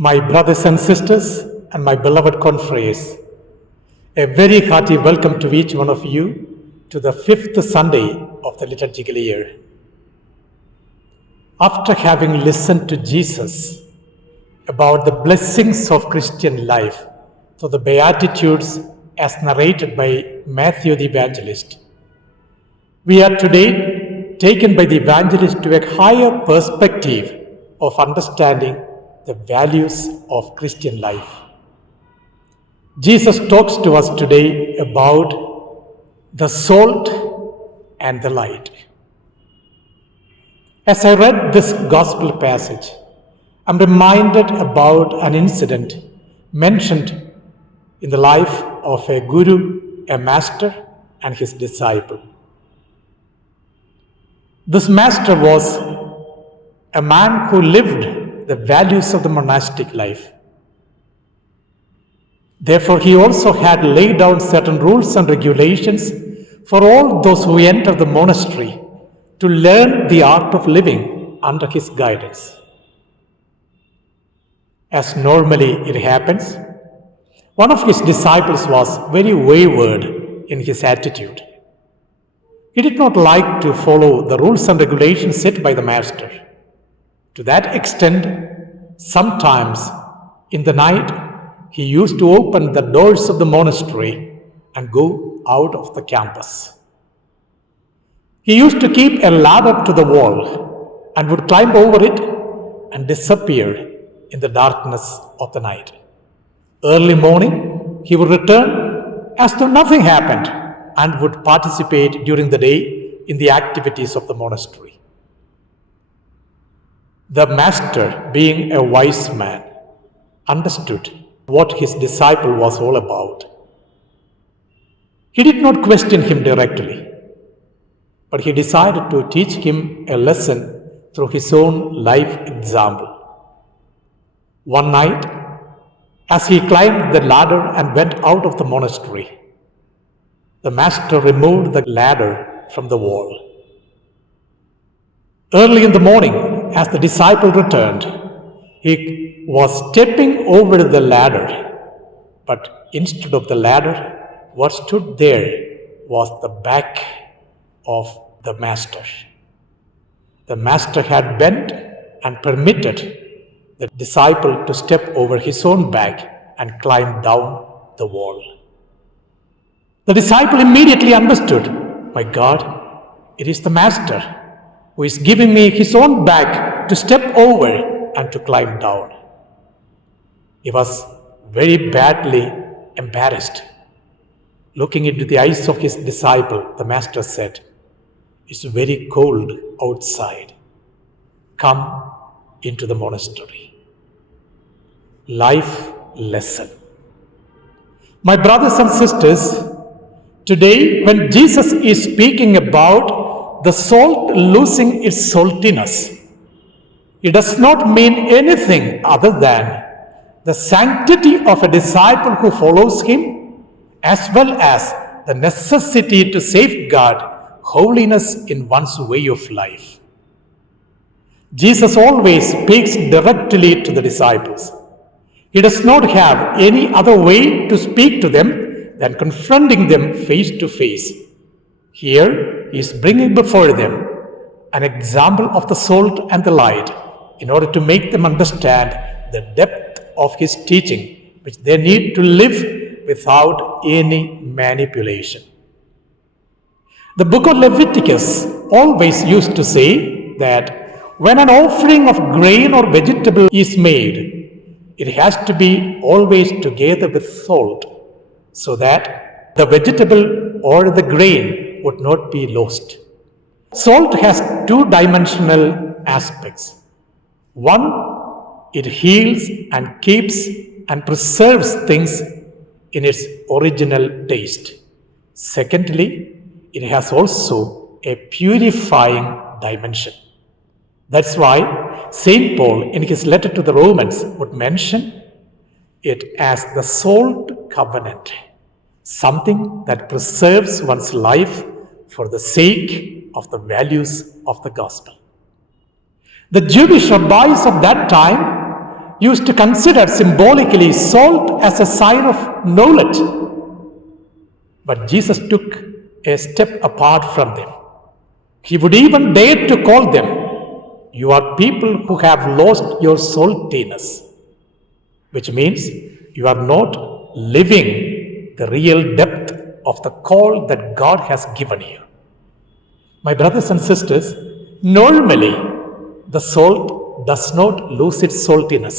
My brothers and sisters, and my beloved confreres, a very hearty welcome to each one of you to the fifth Sunday of the liturgical year. After having listened to Jesus about the blessings of Christian life through the Beatitudes as narrated by Matthew the Evangelist, we are today taken by the Evangelist to a higher perspective of understanding the values of Christian life. Jesus talks to us today about the salt and the light. As I read this gospel passage, I'm reminded about an incident mentioned in the life of a guru, a master, and his disciple. This master was a man who lived the values of the monastic life. Therefore, he also had laid down certain rules and regulations for all those who enter the monastery to learn the art of living under his guidance. As normally it happens, one of his disciples was very wayward in his attitude. He did not like to follow the rules and regulations set by the master. To that extent, sometimes in the night, he used to open the doors of the monastery and go out of the campus. He used to keep a ladder to the wall and would climb over it and disappear in the darkness of the night. Early morning, he would return as though nothing happened and would participate during the day in the activities of the monastery. The master, being a wise man, understood what his disciple was all about. He did not question him directly, but he decided to teach him a lesson through his own life example. One night, as he climbed the ladder and went out of the monastery, the master removed the ladder from the wall. Early in the morning, as the disciple returned, he was stepping over the ladder, but instead of the ladder, what stood there was the back of the master. The master had bent and permitted the disciple to step over his own back and climb down the wall. The disciple immediately understood, "My God, it is the master who is giving me his own back to step over and to climb down." He was very badly embarrassed. Looking into the eyes of his disciple, the master said, "It's very cold outside. Come into the monastery." Life lesson. My brothers and sisters, today when Jesus is speaking about the salt losing its saltiness, it does not mean anything other than the sanctity of a disciple who follows him, as well as the necessity to safeguard holiness in one's way of life. Jesus always speaks directly to the disciples. He does not have any other way to speak to them than confronting them face to face. Here, he is bringing before them an example of the salt and the light in order to make them understand the depth of his teaching, which they need to live without any manipulation. The book of Leviticus always used to say that when an offering of grain or vegetable is made, it has to be always together with salt, so that the vegetable or the grain would not be lost. Salt has two-dimensional aspects. One, it heals and keeps and preserves things in its original taste. Secondly, it has also a purifying dimension. That's why St. Paul, in his letter to the Romans, would mention it as the salt covenant, something that preserves one's life for the sake of the values of the gospel. The Jewish rabbis of that time used to consider symbolically salt as a sign of knowledge. But Jesus took a step apart from them. He would even dare to call them, "You are people who have lost your saltiness," which means you are not living the real depth of the call that God has given you. My brothers and sisters, normally the salt does not lose its saltiness.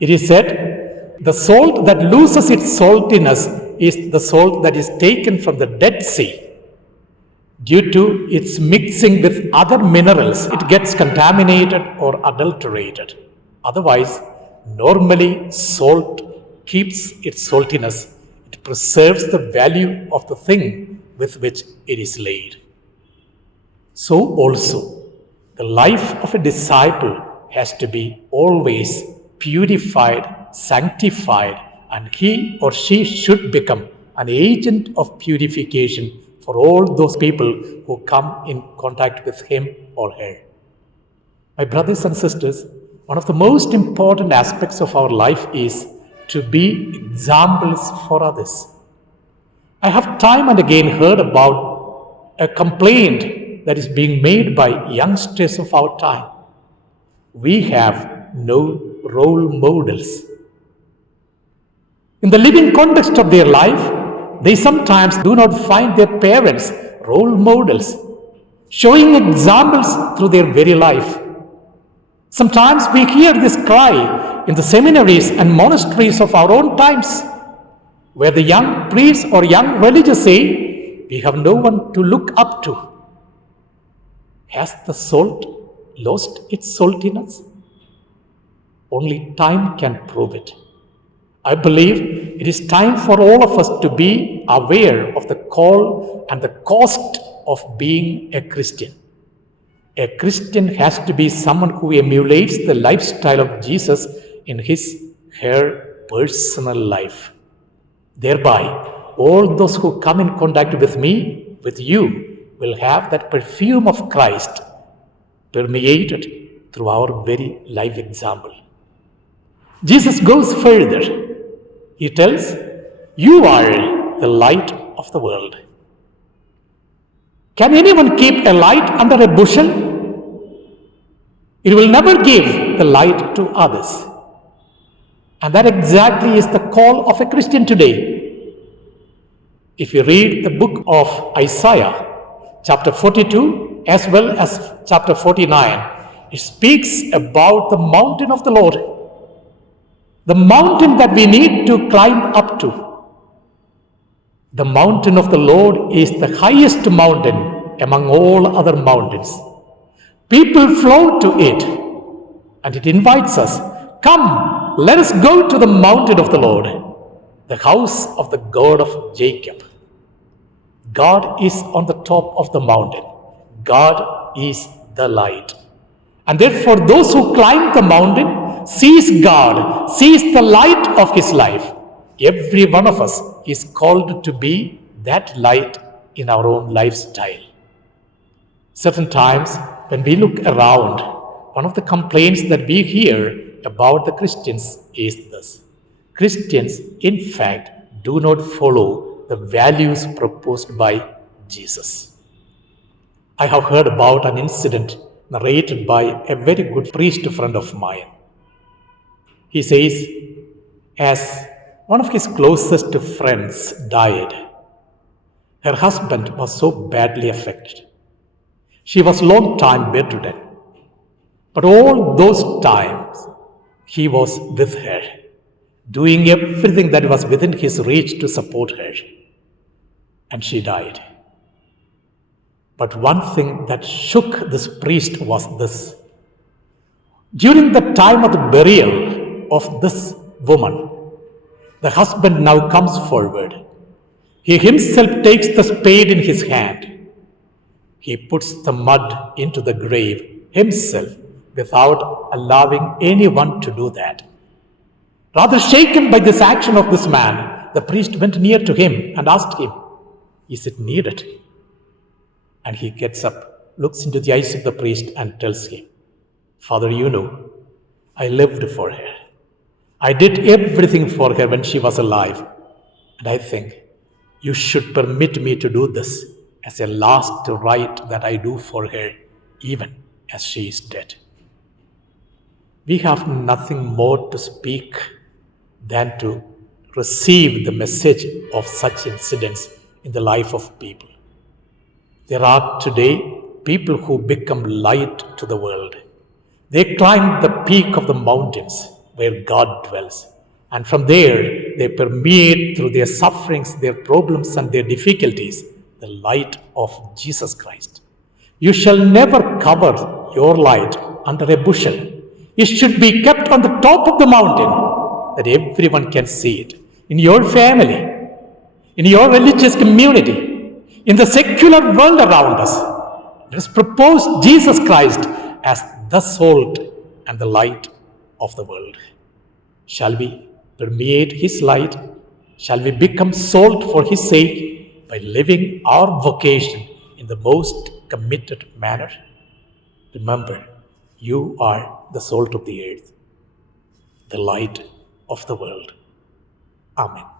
It is said, the salt that loses its saltiness is the salt that is taken from the Dead Sea. Due to its mixing with other minerals, it gets contaminated or adulterated. Otherwise, normally salt keeps its saltiness. It preserves the value of the thing with which it is laid. So also, the life of a disciple has to be always purified, sanctified, and he or she should become an agent of purification for all those people who come in contact with him or her. My brothers and sisters, one of the most important aspects of our life is to be examples for others. I have time and again heard about a complaint that is being made by youngsters of our time. We have no role models. In the living context of their life, they sometimes do not find their parents role models, showing examples through their very life. Sometimes we hear this cry in the seminaries and monasteries of our own times, where the young priests or young religious say, "We have no one to look up to." Has the salt lost its saltiness? Only time can prove it. I believe it is time for all of us to be aware of the call and the cost of being a Christian. A Christian has to be someone who emulates the lifestyle of Jesus in her personal life. Thereby, all those who come in contact with me, with you, will have that perfume of Christ permeated through our very life example. Jesus goes further. He tells, "You are the light of the world." Can anyone keep a light under a bushel? It will never give the light to others. And that exactly is the call of a Christian today. If you read the book of Isaiah, chapter 42, as well as chapter 49, it speaks about the mountain of the Lord. The mountain that we need to climb up to. The mountain of the Lord is the highest mountain among all other mountains. People flow to it, and it invites us, "Come, let us go to the mountain of the Lord, the house of the God of Jacob." God is on the top of the mountain. God is the light. And therefore, those who climb the mountain sees God, sees the light of his life. Every one of us is called to be that light in our own lifestyle. Certain times, when we look around, one of the complaints that we hear about the Christians is this: Christians, in fact, do not follow the values proposed by Jesus. I have heard about an incident narrated by a very good priest friend of mine. He says, as one of his closest friends died, her husband was so badly affected. She was long time bedridden. But all those times, he was with her, doing everything that was within his reach to support her. And she died. But one thing that shook this priest was this: during the time of the burial of this woman, the husband now comes forward. He himself takes the spade in his hand. He puts the mud into the grave himself without allowing anyone to do that. Rather shaken by this action of this man, the priest went near to him and asked him, "Is it needed?" And he gets up, looks into the eyes of the priest and tells him, "Father, you know, I lived for her. I did everything for her when she was alive. And I think you should permit me to do this as a last rite that I do for her, even as she is dead. We have nothing more to speak than to receive the message of such incidents in the life of people. There are today people who become light to the world. They climb the peak of the mountains where God dwells. And from there, they permeate through their sufferings, their problems, and their difficulties the light of Jesus Christ. You shall never cover your light under a bushel. It should be kept on the top of the mountain that everyone can see it. In your family, in your religious community, in the secular world around us, let us propose Jesus Christ as the salt and the light of the world. Shall we permeate His light? Shall we become salt for His sake by living our vocation in the most committed manner? Remember, you are the salt of the earth, the light of the world. Amen.